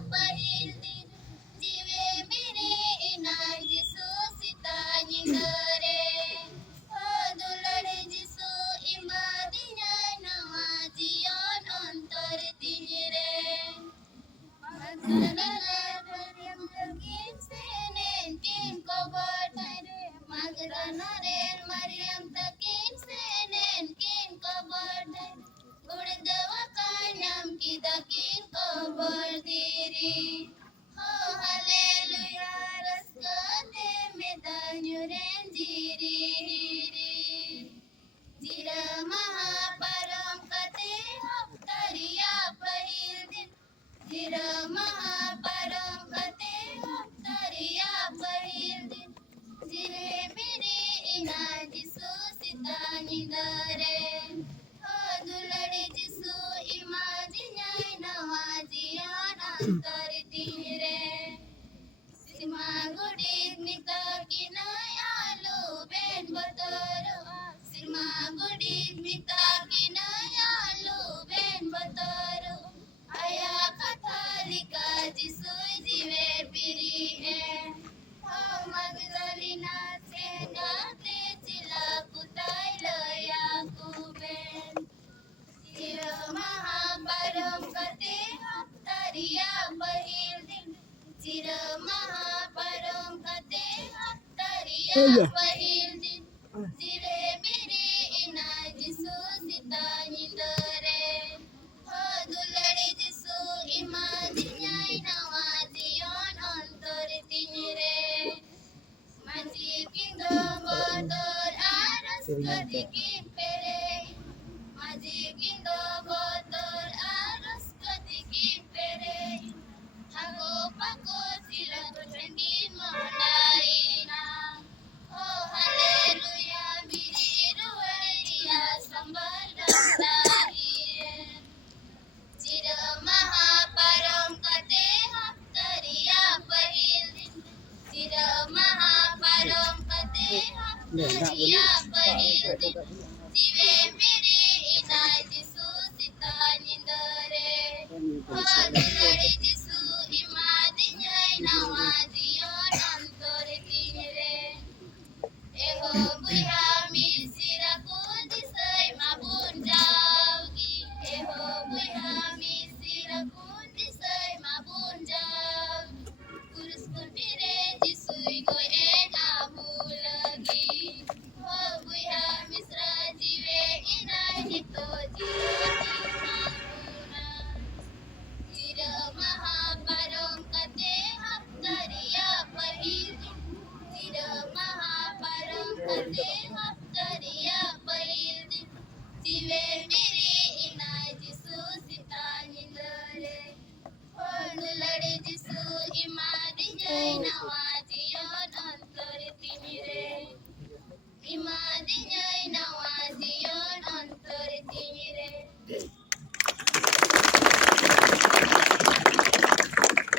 पहिल दिन जीवे मेरे इनाय जिसु सितानी दरे हो दुलड़े जिसु इमादिnya nawajion ontor tinire magdanaren tergin senen kin kobotare magdanaren Maryam takin senen kin kobotare Urdawa kanam kidakin kobotiri Oh hallelujah raskate medanyuren jiri Jira mahaparam kate haptariya pahil din Jira mahaparam kate haptariya pahil din Jire mere ina jisu sitani dare Oh dulade jisu imadi nyai nawajian antar tire Simagudit mita kinay alu ben botoro Simagudit mita kinay alu ben botoro Aya kathalika jisoy jive piri Oh magdalena sena te chila kutay laya kuben Jira mahaparam kate haptariya bahil din Jira mahaparam kate haptariya bahil din Jire mere ina jisu sitani dare Ho dulade jisu imadinya nawajion ontor tinire Majikindo botol aras kadikin pere Majikindo botol aras kadikin pere Ako pako sila kucengin mondaina Oh haleluya biriru wariya sambal dahir Jira mahaparam kate haptariya pahil din Jira mahaparam kate haptariya